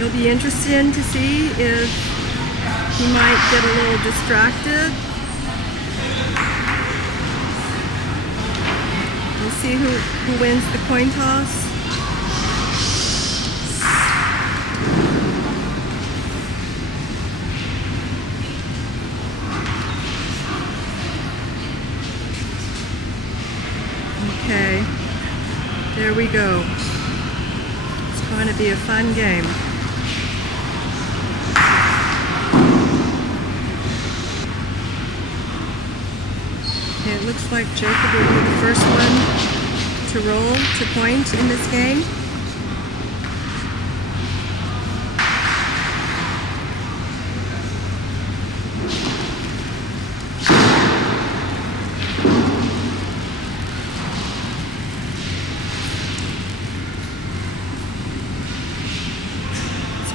It'll be interesting to see if he might get a little distracted. We'll see who wins the coin toss. Okay, there we go. It's going to be a fun game. Okay, it looks like Jacob will be the first one to roll to point in this game.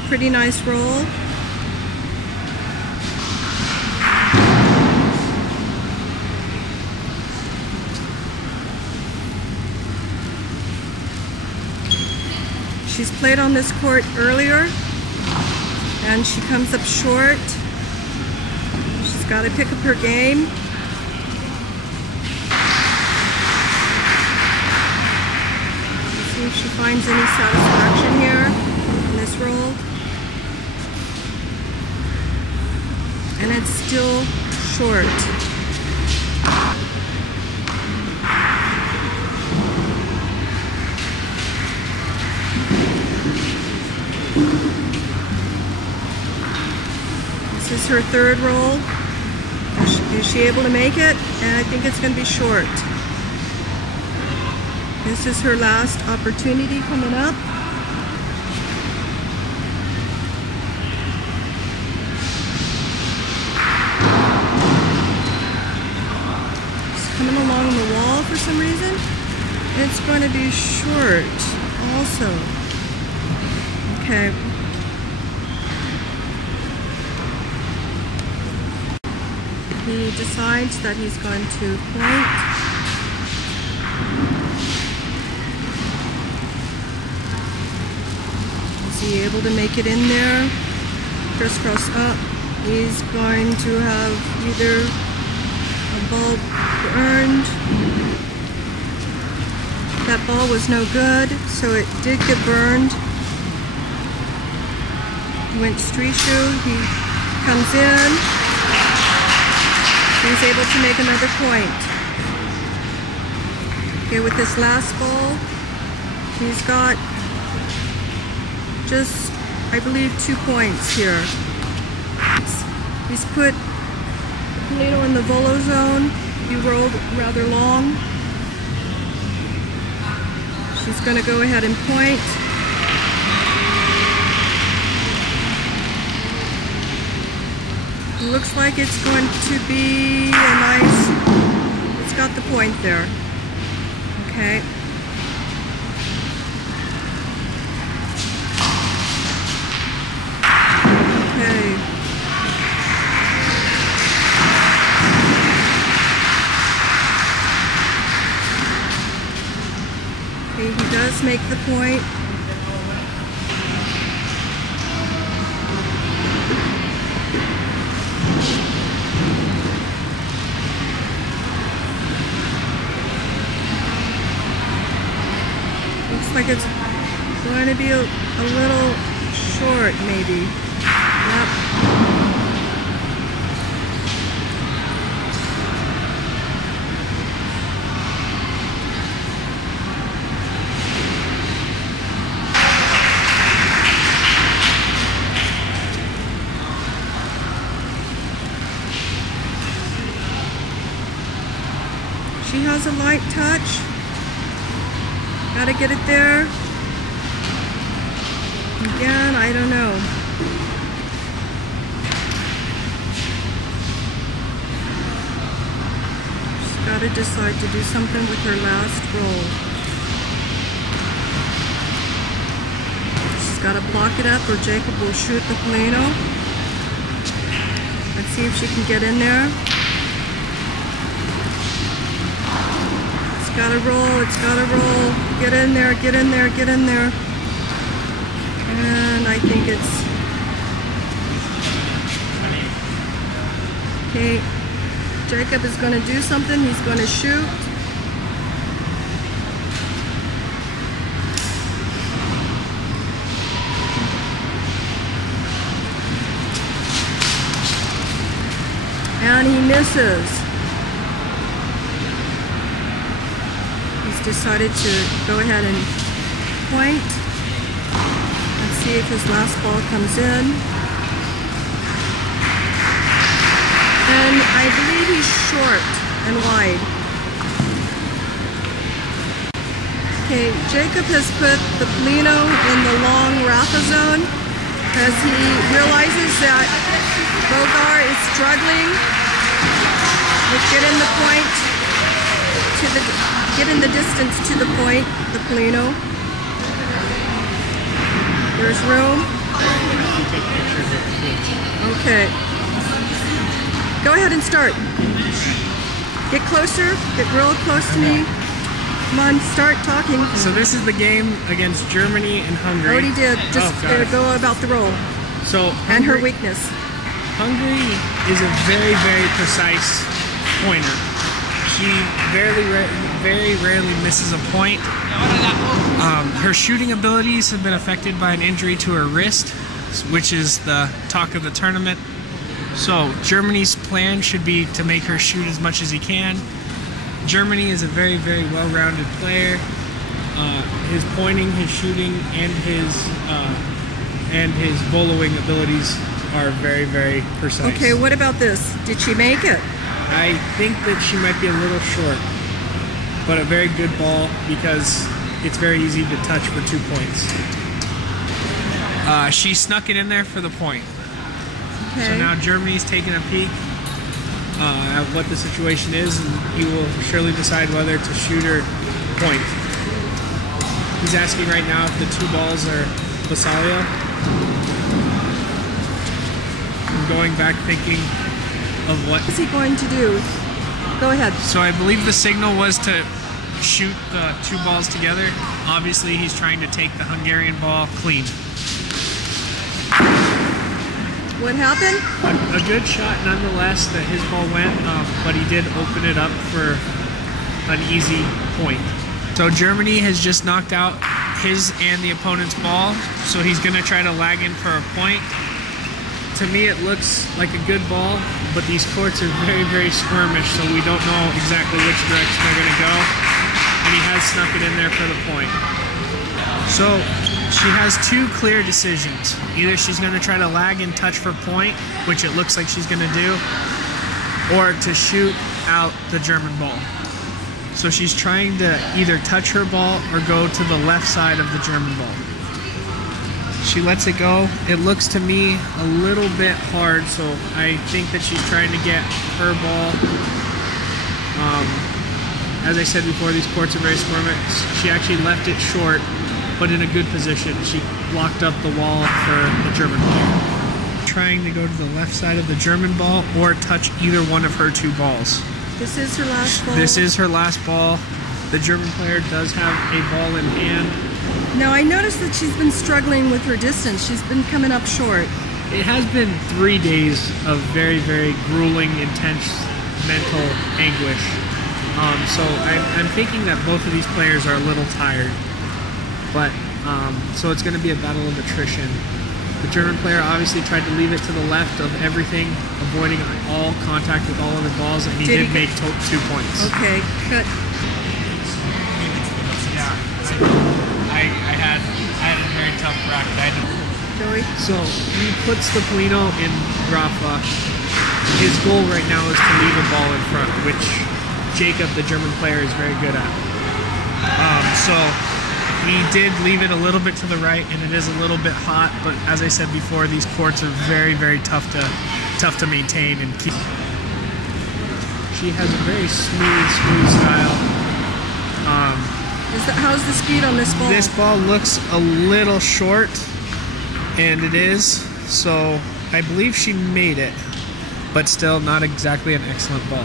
Pretty nice roll. She's played on this court earlier and she comes up short. She's got to pick up her game. Let's see if she finds any satisfaction here in this roll. And it's still short. This is her third roll. Is she able to make it? And I think it's going to be short. This is her last opportunity coming up. Coming along the wall for some reason. It's going to be short also. Okay. He decides that he's going to point. Is he able to make it in there? Crisscross up. He's going to have either a ball burned. That ball was no good, so it did get burned. He went street shoe. He comes in. He's able to make another point. Okay, with this last ball, he's got just, I believe, 2 points here. He's put Polino in the volo zone. He rolled rather long. She's going to go ahead and point. It looks like it's going to be a nice, it's got the point there. Okay. Okay. Okay, he does make the point. Looks like it's going to be a little short, maybe. Yep. She has a light touch. Gotta get it there. Again, I don't know. She's gotta decide to do something with her last roll. She's gotta block it up or Jacob will shoot the Polino. Let's see if she can get in there. It's gotta roll, it's gotta roll. Get in there, get in there, get in there. And I think it's okay. Jacob is going to do something. He's going to shoot. And he misses. He's decided to go ahead and point. Let's see if his last ball comes in. And I believe he's short and wide. Okay, Jacob has put the Polino in the long Rafa zone as he realizes that Boglar is struggling with getting the point to getting the distance to the point, the Polino. There's room. Okay. Go ahead and start. Get closer. Get real close to me. Come on, start talking. So this is the game against Germany and Hungary. Already did. Just go about the roll. So and her weakness. Hungary is a very, very precise pointer. She very rarely misses a point. Her shooting abilities have been affected by an injury to her wrist, which is the talk of the tournament. So Germany's plan should be to make her shoot as much as he can. Germany is a very, very well-rounded player. His pointing, his shooting, and his boloing abilities are very, very precise. Okay, what about this? Did she make it? I think that she might be a little short, but a very good ball because it's very easy to touch for 2 points. She snuck it in there for the point. Okay. So now Germany's taking a peek at what the situation is, and he will surely decide whether to shoot or point. He's asking right now if the 2 balls are Basalio. I'm going back thinking of what is he going to do? Go ahead. So I believe the signal was to shoot the 2 balls together. Obviously he's trying to take the Hungarian ball clean. What happened? A good shot nonetheless that his ball went, but he did open it up for an easy point. So Germany has just knocked out his and the opponent's ball, so he's going to try to lag in for a point. To me it looks like a good ball, but these courts are very, very skirmish, so we don't know exactly which direction they're going to go. And he has snuck it in there for the point. So she has 2 clear decisions. Either she's going to try to lag and touch for point, which it looks like she's going to do, or to shoot out the German ball. So she's trying to either touch her ball or go to the left side of the German ball. She lets it go. It looks to me a little bit hard, so I think that she's trying to get her ball. As I said before, these courts are very skirmish. She actually left it short, but in a good position. She blocked up the wall for the German player. Trying to go to the left side of the German ball or touch either one of her 2 balls. This is her last ball? This is her last ball. The German player does have a ball in hand. Now I noticed that she's been struggling with her distance. She's been coming up short. It has been 3 days of very, very grueling, intense mental anguish. So I'm thinking that both of these players are a little tired. But, so it's going to be a battle of attrition. The German player obviously tried to leave it to the left of everything, avoiding all contact with all other balls, and he did make 2 points. Okay, good. Yeah, I had a very tough bracket. Joey? So he puts the Polino in Rafa. His goal right now is to leave a ball in front, which Jakob, the German player, is very good at. So he did leave it a little bit to the right, and it is a little bit hot, but as I said before, these courts are very, very tough to maintain and keep. She has a very smooth style. How's the speed on this ball? This ball looks a little short, and it is, so I believe she made it, but still not exactly an excellent ball.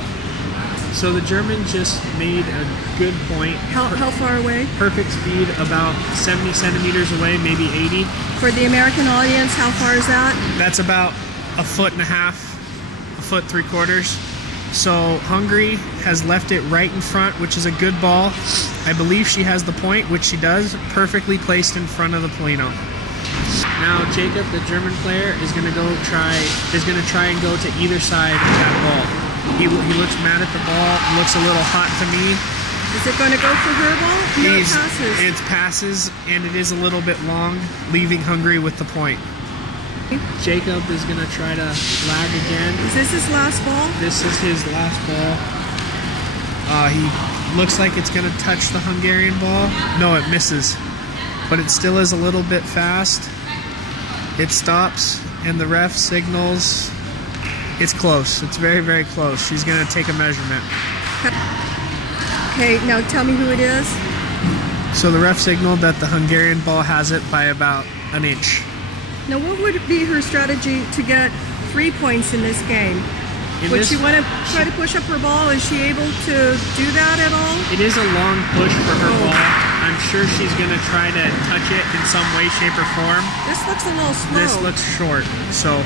So the German just made a good point. How far away? Perfect speed, about 70 centimeters away, maybe 80. For the American audience, how far is that? That's about 1.5 feet, 1.75 feet. So Hungary has left it right in front, which is a good ball. I believe she has the point, which she does, perfectly placed in front of the Polino. Now Jakob, the German player, is going to try and go to either side of that ball. He looks mad at the ball, looks a little hot to me. Is it going to go for her ball? No, it passes. It passes, and it is a little bit long, leaving Hungary with the point. Jakob is going to try to lag again. Is this his last ball? This is his last ball. He looks like it's going to touch the Hungarian ball. No, it misses. But it still is a little bit fast. It stops, and the ref signals it's close. It's very, very close. She's going to take a measurement. Okay, now tell me who it is. So the ref signaled that the Hungarian ball has it by about an inch. Now, what would be her strategy to get 3 points in this game? Would she want to try to push up her ball? Is she able to do that at all? It is a long push for her ball. I'm sure she's going to try to touch it in some way, shape, or form. This looks a little slow. This looks short. So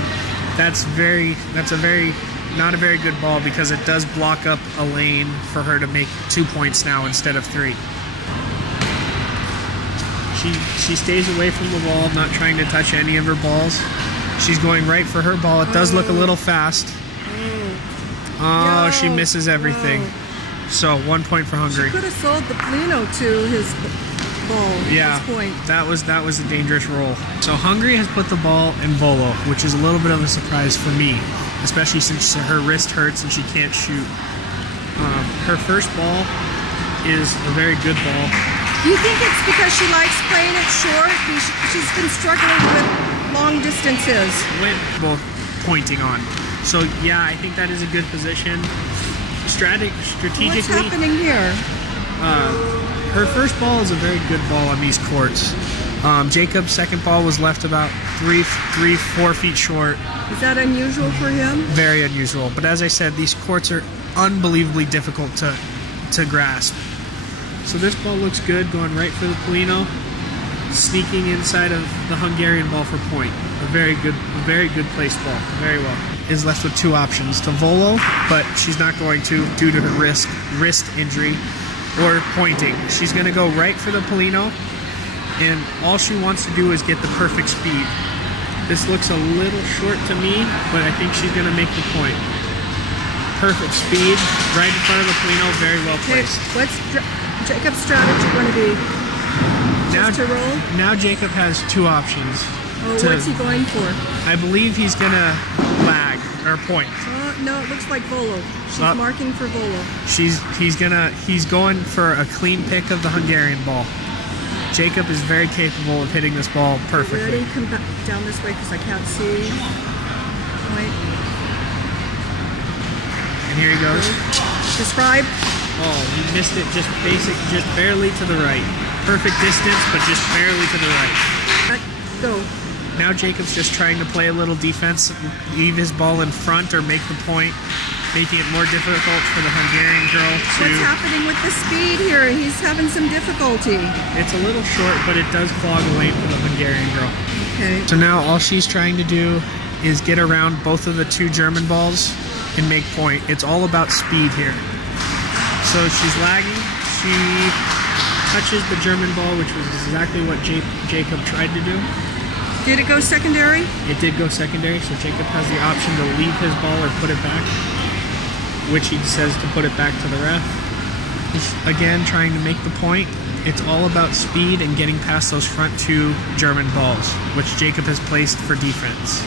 that's not a very good ball, because it does block up a lane for her to make 2 points now instead of 3. She stays away from the ball, not trying to touch any of her balls. She's going right for her ball. It does look a little fast. Oh, she misses everything. So 1 point for Hungary. She could have sold the Polino to his ball at this point. That was a dangerous roll. So Hungary has put the ball in volo, which is a little bit of a surprise for me, especially since her wrist hurts and she can't shoot. Her first ball is a very good ball. Do you think it's because she likes playing it short? She's been struggling with long distances. Well, pointing on. So yeah, I think that is a good position. Strategically, what's happening here? Her first ball is a very good ball on these courts. Jakob's second ball was left about 4 feet short. Is that unusual for him? Very unusual. But as I said, these courts are unbelievably difficult to grasp. So this ball looks good, going right for the Polino, sneaking inside of the Hungarian ball for point. A very good placed ball, very well. Is left with 2 options: to volo, but she's not going to due to her wrist injury, or pointing. She's going to go right for the Polino, and all she wants to do is get the perfect speed. This looks a little short to me, but I think she's going to make the point. Perfect speed, right in front of the Polino, very well placed. What's Jakob's strategy going to be? Just to roll? Now Jakob has 2 options. What's he going for? I believe he's going to lag, or point. No, it looks like volo. She's marking for volo. He's going for a clean pick of the Hungarian ball. Jakob is very capable of hitting this ball perfectly. Ready? Come back down this way because I can't see. Point. And here he goes. Describe. Oh, he missed it just barely to the right. Perfect distance, but just barely to the right. Go. Now Jakob's just trying to play a little defense, leave his ball in front or make the point, making it more difficult for the Hungarian girl to... What's happening with the speed here? He's having some difficulty. It's a little short, but it does clog a lane for the Hungarian girl. Okay. So now all she's trying to do is get around both of the 2 German balls and make point. It's all about speed here. So she's lagging. She touches the German ball, which was exactly what Jakob tried to do. Did it go secondary? It did go secondary, so Jakob has the option to leave his ball or put it back, which he says to put it back to the ref. Again, trying to make the point. It's all about speed and getting past those front 2 German balls, which Jakob has placed for defense.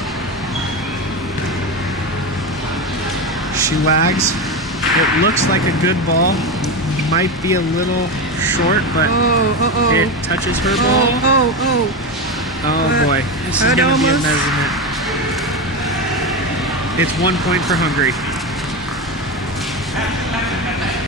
She lags. It looks like a good ball. Might be a little short, but it touches her ball. Oh boy, this is going to be a measurement. It's 1 point for Hungary.